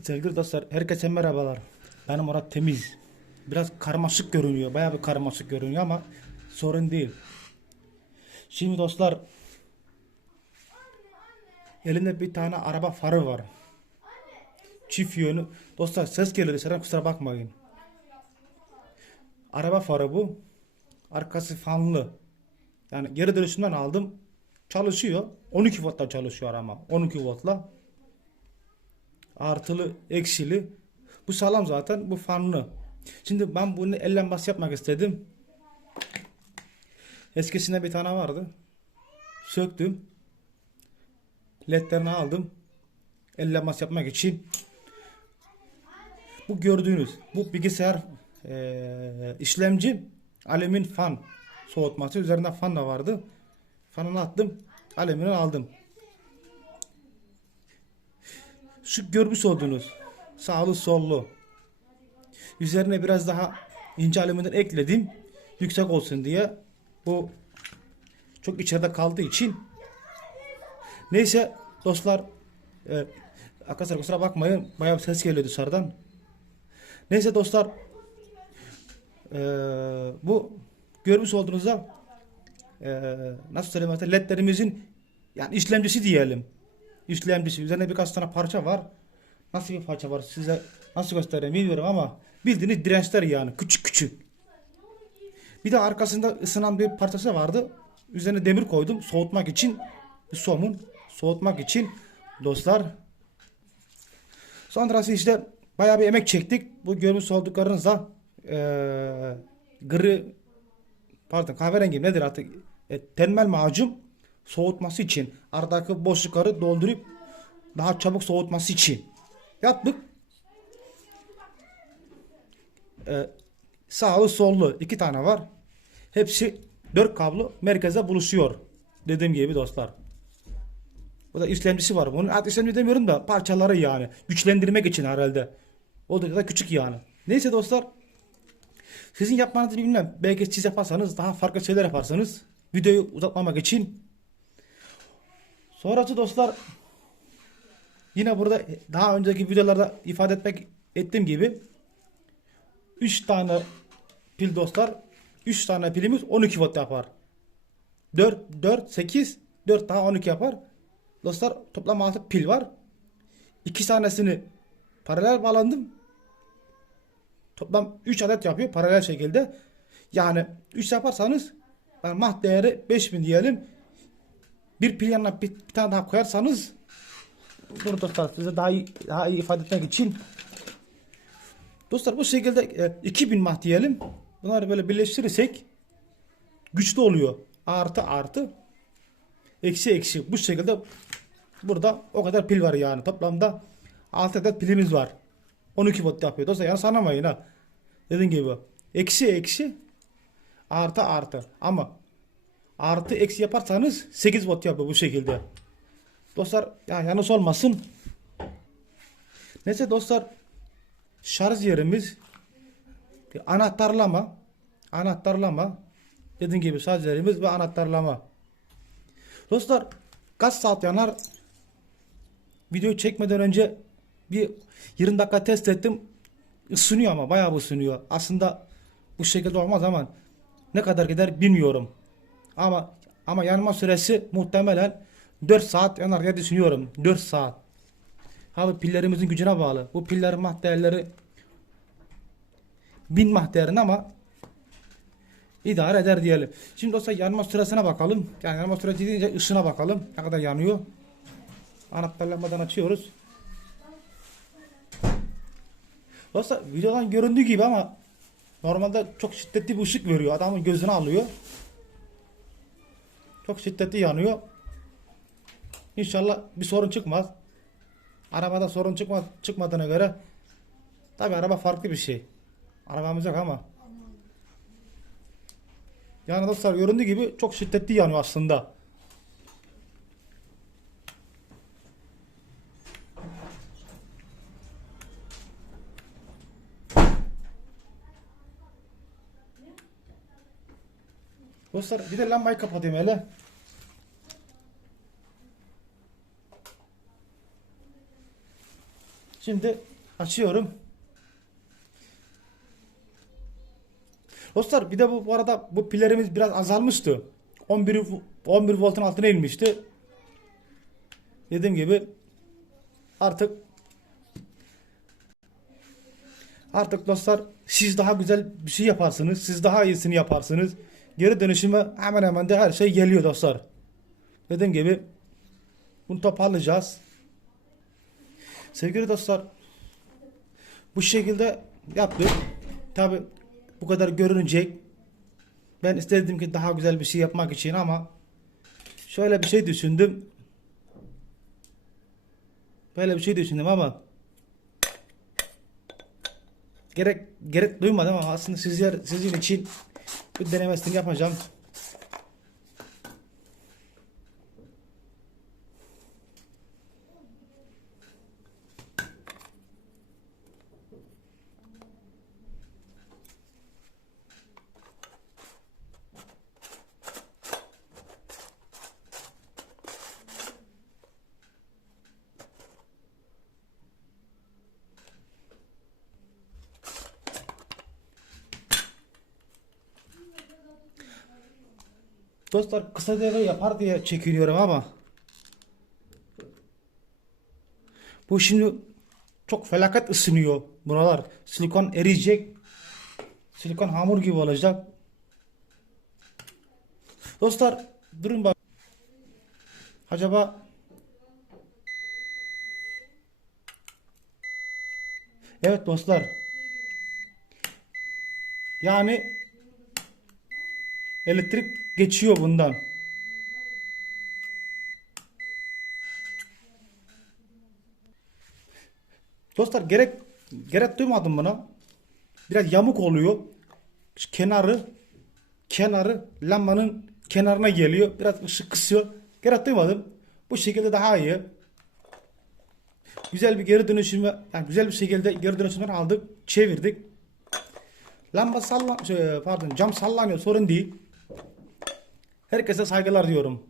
Sevgili dostlar, herkese merhabalar. Benim orada temiz. Biraz karmaşık görünüyor. Bayağı bir karmaşık görünüyor ama sorun değil. Şimdi dostlar, elimde bir tane araba farı var. Çift yönü. Dostlar ses geliyor dışarıdan kusura bakmayın. Araba farı bu. Arkası fanlı. Yani geri dönüşümden aldım. Çalışıyor. 12 voltla çalışıyor ama. 12 voltla artılı eksili. Bu sağlam zaten bu fanlı. Şimdi ben bunu el lambası yapmak istedim. Eskisinde bir tane vardı. Söktüm. Ledlerini aldım. El lambası yapmak için. Bu gördüğünüz bu bilgisayar eee, işlemci alümin fan soğutması. Üzerinde fan da vardı. Fanını attım. Alümini aldım. Şu görmüş olduğunuz sağlı sollu. Üzerine biraz daha ince alüminyum ekledim yüksek olsun diye. Bu çok içeride kaldığı için. Neyse dostlar e, arkadaşlar kusura bakmayın bayağı bir ses geliyor dışarıdan. Neyse dostlar e, bu görmüş olduğunuzda e, nasıl söyleyeyim ledlerimizin yani işlemcisi diyelim işlemcisi. Üzerine birkaç tane parça var. Nasıl bir parça var size nasıl göstereyim bilmiyorum ama bildiğiniz dirençler yani küçük küçük. Bir de arkasında ısınan bir parçası vardı. Üzerine demir koydum soğutmak için. Somun soğutmak için dostlar. Sonrası işte bayağı bir emek çektik. Bu görmüş olduklarınızda eee gri pardon kahverengi nedir artık e, termal macun soğutması için aradaki boşlukları doldurup daha çabuk soğutması için yaptık. Ee, sağlı sollu iki tane var. Hepsi dört kablo merkeze buluşuyor. Dediğim gibi dostlar. Bu da işlemcisi var. Bunun ad işlemci demiyorum da parçaları yani. Güçlendirmek için herhalde. O da küçük yani. Neyse dostlar. Sizin yapmanızı bilmem. Belki siz yaparsanız daha farklı şeyler yaparsanız videoyu uzatmamak için Sonrası dostlar yine burada daha önceki videolarda ifade etmek ettiğim gibi 3 tane pil dostlar 3 tane pilimiz 12 watt yapar. 4 4 8 4 daha 12 yapar. Dostlar toplam 6 pil var. 2 tanesini paralel bağlandım. Toplam 3 adet yapıyor paralel şekilde. Yani 3 yaparsanız yani mah değeri 5000 diyelim. Bir pil yanına bir, bir tane daha koyarsanız dur dostlar size daha iyi, daha iyi ifade etmek için dostlar bu şekilde e, 2000 mah diyelim. Bunları böyle birleştirirsek güçlü oluyor. Artı artı eksi eksi bu şekilde burada o kadar pil var yani toplamda 6 adet pilimiz var. 12 watt yapıyor. Dostlar yani sanamayın ha. Dediğim gibi eksi eksi artı artı ama artı eksi yaparsanız 8 watt yapıyor bu şekilde. Dostlar ya yanlış olmasın. Neyse dostlar şarj yerimiz anahtarlama anahtarlama dediğim gibi şarj yerimiz ve anahtarlama. Dostlar kaç saat yanar video çekmeden önce bir 20 dakika test ettim. Isınıyor ama bayağı ısınıyor. Aslında bu şekilde olmaz ama ne kadar gider bilmiyorum. Ama ama yanma süresi muhtemelen 4 saat yanar diye düşünüyorum. 4 saat. Abi pillerimizin gücüne bağlı. Bu pillerin mah değerleri 1000 mah değerinde ama idare eder diyelim. Şimdi dostlar yanma süresine bakalım. Yani yanma süresi deyince ışına bakalım. Ne kadar yanıyor. Anahtarlanmadan açıyoruz. Dostlar videodan göründüğü gibi ama normalde çok şiddetli bir ışık veriyor. Adamın gözünü alıyor. Çok şiddetli yanıyor. İnşallah bir sorun çıkmaz. Arabada sorun çıkmaz, çıkmadığına göre tabi araba farklı bir şey. Arabamız yok ama. Yani dostlar göründüğü gibi çok şiddetli yanıyor aslında. Dostlar bir de lambayı kapatayım hele. Şimdi açıyorum. Dostlar bir de bu, bu arada bu pillerimiz biraz azalmıştı. 11 v- 11 voltun altına inmişti. Dediğim gibi artık artık dostlar siz daha güzel bir şey yaparsınız. Siz daha iyisini yaparsınız. Geri dönüşüme hemen hemen de her şey geliyor dostlar. Dediğim gibi bunu toparlayacağız. Sevgili dostlar bu şekilde yaptık. Tabi bu kadar görünecek. Ben istedim ki daha güzel bir şey yapmak için ama şöyle bir şey düşündüm. Böyle bir şey düşündüm ama gerek gerek duymadım ama aslında sizler sizin için bir denemesini yapacağım. Dostlar kısa devre yapar diye çekiniyorum ama bu şimdi çok felaket ısınıyor buralar. Silikon eriyecek. Silikon hamur gibi olacak. Dostlar durun bak. Acaba Evet dostlar. Yani elektrik geçiyor bundan. Dostlar gerek gerek duymadım buna. Biraz yamuk oluyor. Şu kenarı kenarı lambanın kenarına geliyor. Biraz ışık kısıyor. Gerek duymadım. Bu şekilde daha iyi. Güzel bir geri dönüşümü, yani güzel bir şekilde geri dönüşümden aldık, çevirdik. Lamba sallan, şey, pardon cam sallanıyor sorun değil. Herkese saygılar diyorum.